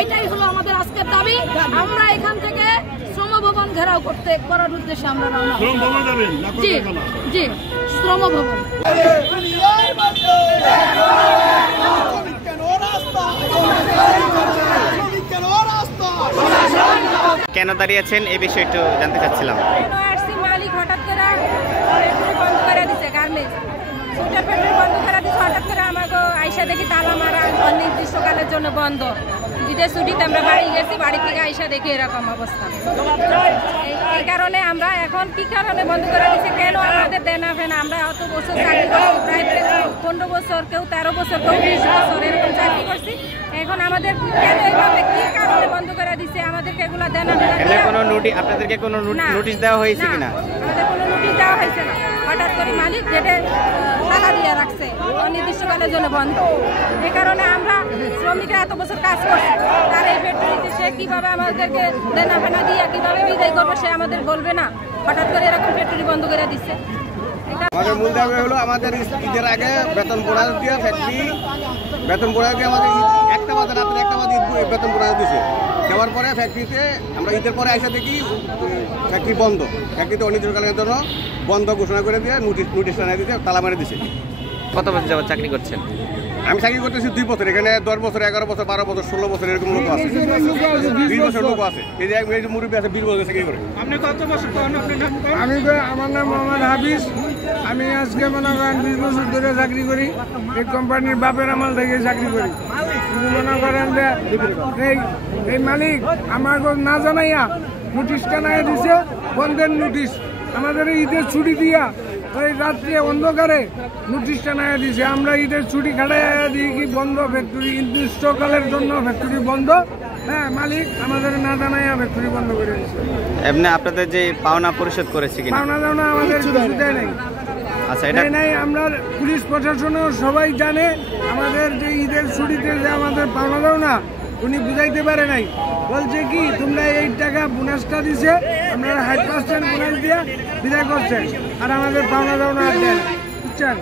এটাই হলো আমাদের আজকের দাবি। আমরা এখান থেকে শ্রম ভবন ঘেরাও করার উদ্দেশ্যে আমরা রওনা হব। জি জি, শ্রম ভবন। কেন দাঁড়িয়েছেন এই বিষয়ে একটু জানতে চাচ্ছিলাম। মালিক হঠাৎ করে বন্ধ করে দিচ্ছে, গার্মেন্টস সুটার ফ্যাক্টরি বন্ধ করে দিচ্ছে হঠাৎ করে। আমাকে আইসা দেখি তালা মারা, অনির্দিষ্টকালের জন্য বন্ধ। ঈদের ছুটিতে আমরা বাড়ি গেছি, বাড়ি থেকে আইসা দেখি এরকম অবস্থা। এই কারণে আমরা এখন কি কারণে বন্ধ করে দিচ্ছে, কেন আমাদের দেনা ফেনা, আমরা অত বছর চাকরি করছি, প্রায় 15 বছর, কেউ 13 বছর, কেউ 20 বছর এরকম চাকরি করছি। এখন আমাদের কেন এইভাবে কি কারণে বন্ধ করে দিচ্ছে, আমাদেরকে এগুলো দেনা ফেনা কোনো নোটিশ, আপনাদেরকে কোনো নোটিশ দেওয়া হয়েছে কিনা? আমাদের কোনো নোটিশ দেওয়া হয়েছে না। হঠাৎ করে মালিক গেটে তালা দিয়ে রাখছে, অনির্দিষ্টকালের জন্য বন্ধ। এই কারণে আমরা শ্রমিকরা এত বছর কাজ করছি, তার এই ফ্যাক্টরিতে সে কিভাবে আমাদেরকে দেনা ফেনা দিয়ে কিভাবে বিদায় করবো সে আমাদের বলবে না। হঠাৎ করে এরকম ফ্যাক্টরি বন্ধ করে দিচ্ছে। আমাদের মূল দাবি হলো আমাদের ঈদের আগে বেতন বোনাস দিয়ে ফ্যাক্টরি বেতন বোনাস দিয়ে আমাদের একটা বাজে রাত্রে 1টা বাজে বেতন বোনাস দিচ্ছে। দেওয়ার পরে ফ্যাক্টরিতে আমরা ঈদের পরে এসে দেখি ফ্যাক্টরি বন্ধ, ফ্যাক্টরিতে অনির্দিষ্টকালের জন্য বন্ধ ঘোষণা করে দিয়ে নোটিশ টানিয়ে দিতে তালা মেরে দিচ্ছে। কত বছর যাবত চাকরি করছেন? আমি চাকরি করতেছি 2 বছর, এখানে 10 বছর, 11 বছর, 12 বছর, 16 বছর এরকম লোক আছে, 20 বছর লোক আছে। এই যে মুরব্বী আছে 20 বছর চাকরি করে। আপনি কত বছর? আমার নাম মোহাম্মদ হাফিজ। আমি আজকে মনে করেন 20 বছর ধরে চাকরি করি। এই কোম্পানির বাপের আমল থেকে চাকরি করি। কিন্তু মনে করেন যে এই মালিক আমাকে না জানাইয়া নোটিশ টানাইয়া দিছে, বন্ধের নোটিশ। আমাদের ঈদের ছুটি দিয়া ওই রাত্রে অন্ধকারে নোটিশ টানাইয়া দিছে। আমরা ঈদের ছুটি খাটাইয়া দিই কি বন্ধ ফ্যাক্টরি, নির্দিষ্টকালের জন্য ফ্যাক্টরি বন্ধ। হ্যাঁ, মালিক আমাদের না জানাইয়া ফ্যাক্টরি বন্ধ করে দিচ্ছে। এমনি আপনাদের যে পাওনা পরিশোধ করেছে কিনা? পাওনা দাওনা আমাদের কিছু দেয় নাই। আচ্ছা, এটা নাই। আমরা পুলিশ প্রশাসনও সবাই জানে আমাদের যে ঈদের ছুটিতে যে আমাদের পাওনা দাওনা উনি বুঝাইতে পারে নাই। বলছে কি তোমরা এই টাকা বোনাসটা দিছে, আমরা 100% বোনাস দিয়ে বিদায় করছে, আর আমাদের পাওনা দাওনা দেন, বুঝছেন?